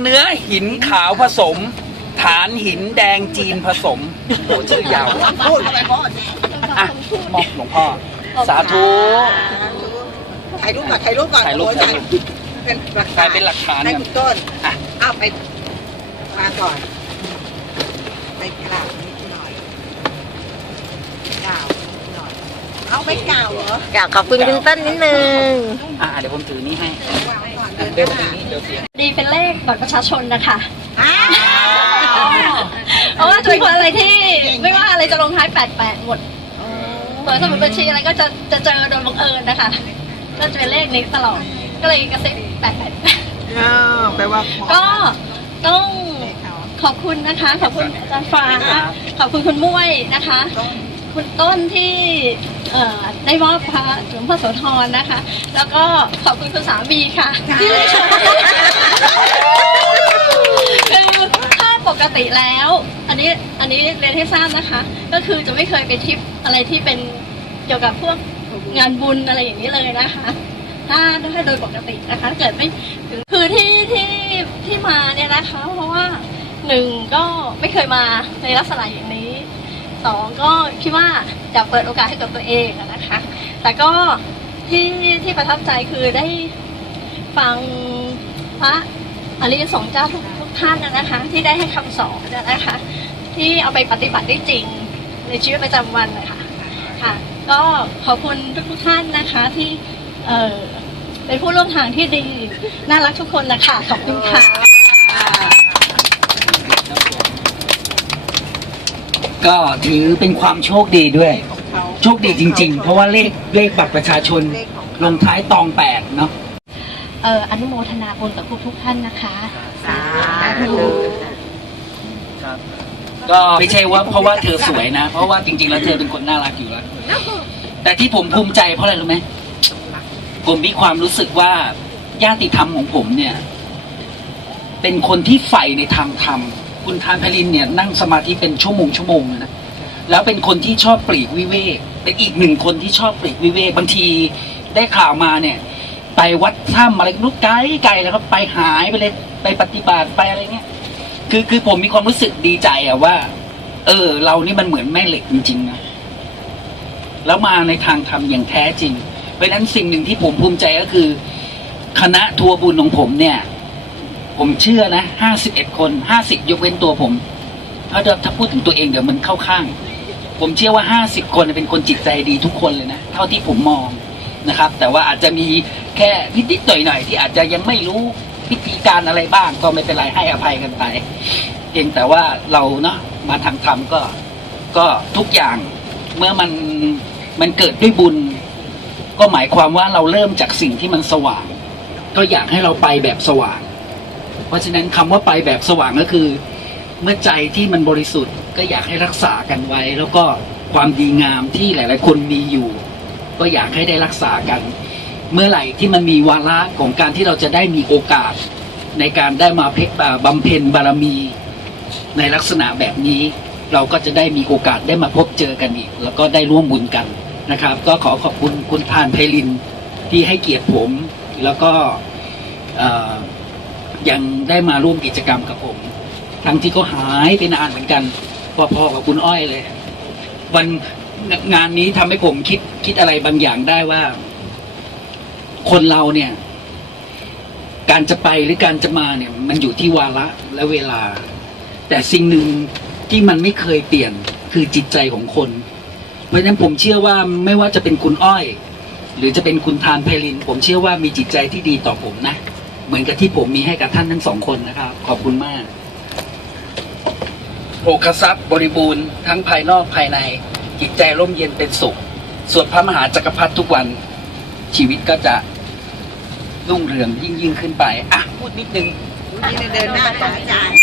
เนื้อหินขาวผสม ฐานหินแดงจีนผสมโหชื่อยาวพูดเข้าไปพ่ออะมอบหลวงพ่อ สาธุถ่ายรูปก่อนถ่ายรูปก่อนถ่ายรูปโอ้ถ่ายรูปเป็นหลักถ่าฐายนเป็นหลักฐานให้กันคุณต้นอะเอาไปมาก่อนไปกล่าวนิดหน่อยกล่าวนิดหน่อยเอาไปกล่าวเหรอ กล่าวขอบคุณคุณต้นนิดนึงอะเดี๋ยวผมถือนี้ให้ วางไว้ก่อนอะเดิเดินนหมาน้าตรงนี้เดี๋ยวเสียงดีเป็นเลขบัตรประชาชนนะคะอ้าวเพราะว่าจะเป็นอะไรที่ไม่ว่าอะไรจะลงท้าย 88 หมดเปิดสมุดบัญชีอะไรก็จะจะเจอโดยบังเอิญนะคะก็จะเป็นเลขนี้ตลอด ก็เลยกระซิบ88อ้าวแปลว่า ก็ต้องขอบคุณนะคะ ขอบคุณอาจารย์ฟ้าขอบคุณคุณมุ้ยนะคะ คุณต้นที่เอ่อ ได้มอบพระหลวงพ่อโสธรนะคะ แล้วก็ขอบคุณคุณสามีค่ะที่ได้ชมคือถ้าปกติแล้ว อันนี้อันนี้เรียนให้ทราบนะคะ ก็คือจะไม่เคยไปทริปอะไรที่เป็นเกี่ยวกับพวกงานบุญอะไรอย่างนี้เลยนะคะถ้าถ้าโดยปกตินะคะเกิดไม่ถึงคือที่ที่ที่มาเนี่ยนะคะ เพราะว่าหนึ่งก็ไม่เคยมาในลักษณะอย่างนี้ สองก็คิดว่าอยากเปิดโอกาสให้กับตัวเองนะคะ แต่ก็ที่ที่ประทับใจคือได้ฟังพระอริยสงฆ์เจ้าทุกทุกท่านนะคะ ที่ได้ให้คำสอนนะคะ ที่เอาไปปฏิบัติได้จริงในชีวิตประจำวันนะคะค่ะ ก็ขอบคุณทุกทุกท่านนะคะที่เออเป็นผู้ร่วมทางที่ดี น่ารักทุกคนนะคะขอบคุณค่ะ ก็ถือเป็นความโชคดีด้วยของเขาโชคดีจริง ๆ เพราะว่าเลขเลขบัตรประชาชนเลขของลงท้ายตองแปดเนาะเอ่ออนุโมทนาบุญกับทุกทุกๆท่านนะคะสาธุก็ไม่ใช่ว่าเพราะว่าเธอสวยนะ เพราะว่าจริง ๆ แล้วเธอเป็นคนน่ารักอยู่แล้วแต่ที่ผมภูมิใจเพราะอะไรรู้ไหมผมมีความรู้สึกว่าญาติธรรมของผมเนี่ย เป็นคนที่ใฝ่ในทางธรรม คุณทานพลินเนี่ยนั่งสมาธิเป็นชั่วโมงชั่วโมงเลยนะแล้วเป็นคนที่ชอบปลีกวิเวกเป็นอีกหนึ่งคนที่ชอบปลีกวิเวกบางทีได้ข่าวมาเนี่ยไปวัดถ้ำอะไรก็ไม่รู้ไกลไกลแล้วก็ไปหายไปเลยไปปฏิบัติไปอะไรเงี้ยคือคือผมมีความรู้สึกดีใจอะว่า เออ เรานี่มันเหมือนแม่เหล็กจริงๆนะแล้วมาในทางธรรมอย่างแท้จริง เพราะนั้นสิ่งหนึ่งที่ผมภูมิใจก็คือ คณะทัวร์บุญของผมเนี่ย ผมเชื่อนะห้าสิบเอ็ดคนห้าสิบยกเว้นตัวผมเพราะเดี๋ยวถ้าพูดถึงตัวเองเดี๋ยวมันเข้าข้าง ผมเชื่อว่าห้าสิบคนเป็นคนจิตใจดีทุกคนเลยนะ เท่าที่ผมมองนะครับ แต่ว่าอาจจะมีแค่นิดๆหน่อยๆที่อาจจะยังไม่รู้พิธีการอะไรบ้างก็ไม่เป็นไรให้อภัยกันไปเพียงแต่ว่าเราเนาะมาทางธรรมก็ก็ทุกอย่างเมื่อมันมันเกิดด้วยบุญ ก็หมายความว่าเราเริ่มจากสิ่งที่มันสว่าง ก็อยากให้เราไปแบบสว่าง เพราะฉะนั้นคำว่าไปแบบสว่างก็คือ เมื่อใจที่มันบริสุทธิ์ก็อยากให้รักษากันไว้ แล้วก็ความดีงามที่หลาย ๆ คนมีอยู่ ก็อยากให้ได้รักษากัน เมื่อไหร่ที่มันมีวาระของการที่เราจะได้มีโอกาส ในการได้มาเพาบำเพ็ญบารมี ในลักษณะแบบนี้ เราก็จะได้มีโอกาสได้มาพบเจอกันอีก แล้วก็ได้ร่วมบุญกันนะครับ ก็ขอขอบคุณคุณทานไพลินที่ให้เกียรติผม แล้วก็อ่อ ยังได้มาร่วมกิจกรรมกับผม ทั้งที่ก็หายไปนานเหมือนกัน พอๆกับคุณอ้อยเลย วันงานนี้ทำให้ผมคิดคิดอะไรบางอย่างได้ว่า คนเราเนี่ย การจะไปหรือการจะมาเนี่ย มันอยู่ที่วาระและเวลา แต่สิ่งหนึ่งที่มันไม่เคยเปลี่ยนคือจิตใจของคน เพราะฉะนั้นผมเชื่อว่าไม่ว่าจะเป็นคุณอ้อย หรือจะเป็นคุณทานไพลิน ผมเชื่อว่ามีจิตใจที่ดีต่อผมนะ เหมือนกับที่ผมมีให้กับท่านทั้งสองคนนะครับ ขอบคุณมากโภคทรัพย์บริบูรณ์ทั้งภายนอกภายใน จิตใจร่มเย็นเป็นสุข สวดพระมหาจักรพรรดิทุกวัน ชีวิตก็จะรุ่งเรืองยิ่งยิ่งขึ้นไป อะ พูดนิดนึงนี่เดินหน้าของอาจารย์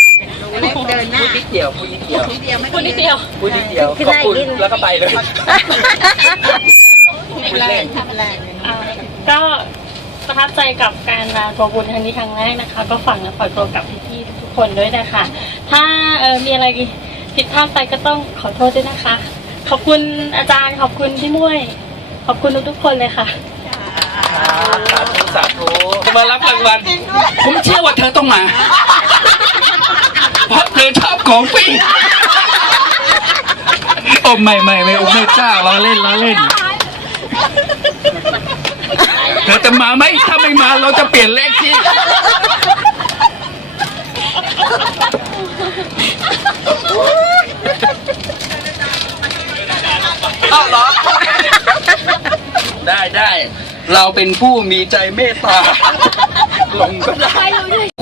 ดูเล็กเดินหน้าพูดนิดเดียวพูดนิดเดียวนิดเดียวไม่พูดนิดเดียวพูดนิดเดียวขึ้นขอบได้คุณอีกนิดแล้วก็ไปเลยไม่แรงทำแรงอ่าก็ ประทับใจกับการมาตัวบุญครั้งนี้ครั้งแรกนะคะ ก็ฝังและปล่อยตัวกับพี่ๆทุกๆคนด้วยนะคะ ถ้าเออมีอะไรผิดพลาดไปก็ต้องขอโทษด้วยนะคะ ขอบคุณอาจารย์ขอบคุณพี่มุ้ยขอบคุณทุกๆคนเลยค่ะคสาธุสาธุมารับรางวัลผมเชื่อว่าเธอต้องมา เพราะเธอชอบของฟรีโอ้ไม่ไม่ไม่โอ้ไม่กล้าล้อเล่นล้อเล่นเธอจะ มาไหมถ้าไม่มาเราจะเปลี่ยนเลขที่ อ้าวเหรอ ได้ได้ เราเป็นผู้มีใจเมตตา ลงก็ได้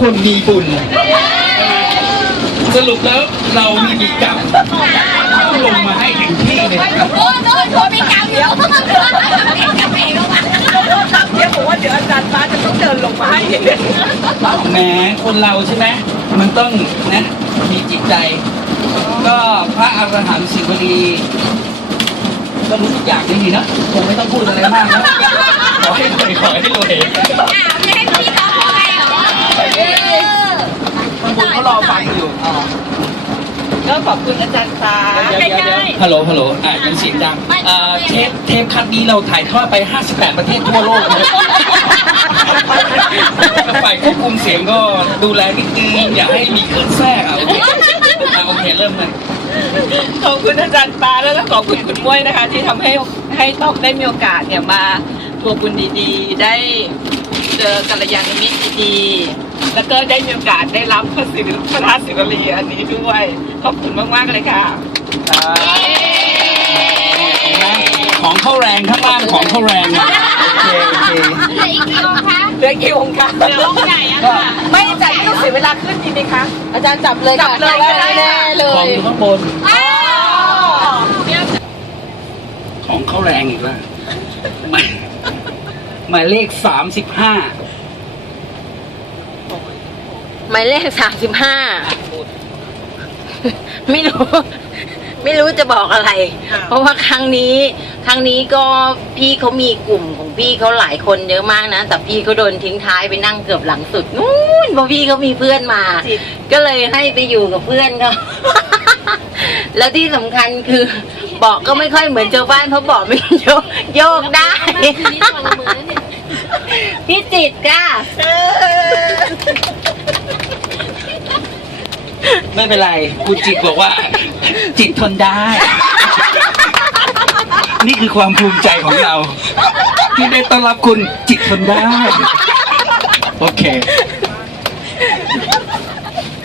คนมีบุญ สรุปแล้วเราไม่มีกรรมต้องลงมาให้ถึงที่เลยโอ้โหโทรมีกรรมเดี๋ยวกาแฟลงมา เดี๋ยวอาจารย์ฟ้าจะต้องเดินลงมาให้แหมคนเราใช่ไหมมันต้องนะมีจิตใจ ก็พระอรหันต์สิวลีก็รู้สึกอย่ากดีนะคงไม่ต้องพูดอะไรมากนะขอให้รวยขอให้รวยอ่าไม่ให้พี่น้องพูดอไรเหรอเออคนบุญเขารอฟังอยู่ ก็ขอบคุณอาจารย์ฟ้าเดี๋ยวเดี๋ยวเดี๋ยวฮัลโหล ฮัลโหล อะยังเสียงดังอ่าเทป เทปคัดนี้เราถ่ายทอดไป 58 ประเทศทั่วโลกเลยฝ่ายควบคุมเสียงก็ดูแลนิดนึงอย่าให้มีคลื่นแทรกอะโอเคอะโอเค เริ่มเลยขอบคุณอาจารย์ฟ้าแล้วก็ขอบคุณคุณม้วยนะคะ ที่ทำให้ให้ต้องได้มีโอกาสเนี่ยมาทัวร์บุญดีๆ ได้ เจอกัลยาณมิตรดีๆแล้วก็ได้มีโอกาสได้รับพระศิริพระธาตุศิวลีอันนี้ด้วยขอบคุณมากๆเลยค่ะของเข้าแรงข้างล่างของเข้าแรงโอเคโอเคเหลืออีกกี่องค์คะเหลือกี่องค์คะเหลือองค์ใหญ่อะค่ะไม่จ่ายไม่ต้องเสียเวลาขึ้นจริงไหมคะอาจารย์จับเลยจับเลยก็ได้แน่เลของยอยู่ข้างบนอ้าวของเข้าแรงอีกแล้ว หมายหมายเลขสามสิบห้าหมายเลขสามสิบห้าไม่รู้ ไม่รู้จะบอกอะไร เพราะว่าครั้งนี้ ครั้งนี้ก็พี่เขามีกลุ่มของพี่เขาหลายคนเยอะมากนะ แต่พี่เขาโดนทิ้งท้ายไปนั่งเกือบหลังสุดนู่นเพราะพี่เขามีเพื่อนมาจิตก็เลยให้ไปอยู่กับเพื่อนเขาแล้วที่สำคัญคือเบอกก็ไม่ค่อยเหมือนชาวบ้านเพราะเบอกไม่โยกโยกได้ พี่จิตค่ะไม่เป็นไรคุณจิตบอกว่า จิตทนได้ นี่คือความภูมิใจของเรา ที่ได้ต้อนรับคุณจิตทนได้ โอเค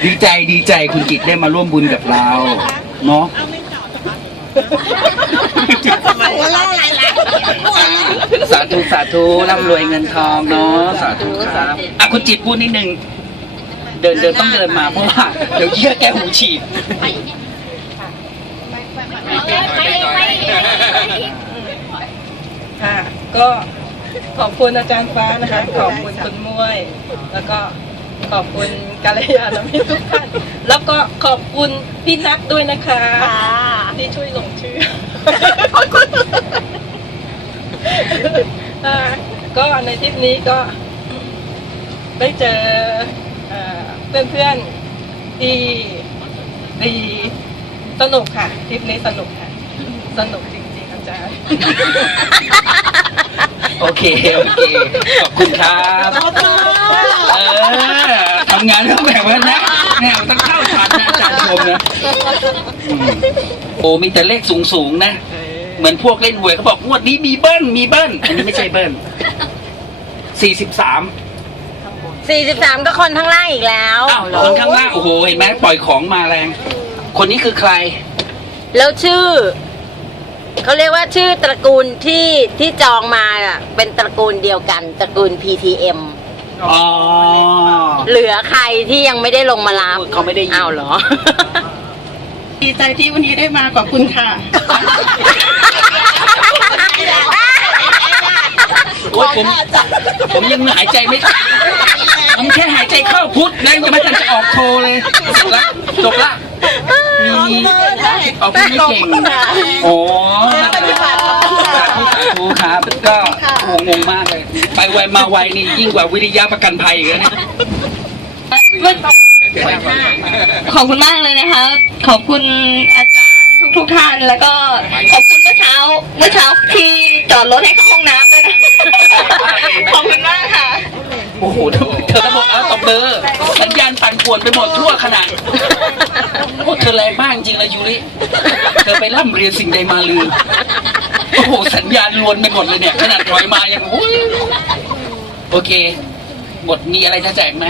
ดีใจดีใจคุณจิตได้มาร่วมบุญกับเรา เนาะ สาธุสาธุร่ำรวยเงินทองเนาะสาธุครับอะคุณจิตพูดนิดนึงเดินเดินต้องเดินมาเพราะว่าเดี๋ยวเยื่อแก้หูฉีดไปเนี่ยไปไปไปไปไปค่ะก็ขอบคุณอาจารย์ฟ้านะคะ ขอบคุณคุณม้วยแล้วก็ ขอบคุณกัลยาณมิตรทุกท่านแล้วก็ขอบคุณพี่นักด้วยนะคะที่ช่วยลงชื่อ ขอบคุณอ่าก็ในทริปนี้ก็ได้เจอเพื่อนเพื่อนๆที่ดีสนุกค่ะทริปนี้สนุกค่ะ สนุกจริงๆอาจารย์ โอเค โอเค ขอบคุณครับเออทำ งานต้องแบบว่านะแนวต้องเข้าทันนะอาจารย์ชมนะอืมโอ้มีแต่เลขสูงๆนะ เหมือนพวกเล่นหวยเขาบอกงวดนี้มีเบิ้ลมีเบิ้ลอันนี้ไม่ใช่เบิ้ลสี่สิบสามสี่สิบสามก็คนข้างล่างอีกแล้วอ้าวคนข้างล่างโอ้โหเห็นไหมปล่อยของมาแรง คนนี้คือใคร แล้วชื่อ เขาเรียกว่าชื่อตระกูลที่ที่จองมาอะเป็นตระกูลเดียวกัน ตระกูล PTM อ๋อเหลือใครที่ยังไม่ได้ลงมารับเขาไม่ได้ยิน อ้าวเหรอ ดีใจที่วันนี้ได้มาขอบคุณค่ะ โอ้ยผมผมยังหายใจไม่ผมแค่หายใจเข้าพุทธนะยังไม่ทันจะออกโทรเลยจบละจบละ มีมีออกพี่ไม่เก่งโอ้สาธุสาธุครับก็งงงมากเลย ไปไวมาไวนี่ยิ่งกว่าวิริยะประกันภัยอีกแล้วเนี่ยขอบคุณมากเลยนะคะ ขอบคุณอาจารย์ทุกท่านแล้วก็ขอบคุณเมื่อเช้าเมื่อเช้าที่จอดรถให้เข้าห้องน้ำด้วยนะขอบคุณมากค่ะโอ้โหเธอเธอระบบเอาตบเบอร์สัญญาณปั่นป่วนไปหมดทั่วขนาดโอ้เธอแรงมากจริงเลยยูริเธอไปร่ำเรียนสิ่งใดมาลือโอ้โหสัญญาณลวนไปหมดเลยเนี่ย ขนาดถอยมายังโอ้ยโอเคหมดมีอะไรจะแจกไหม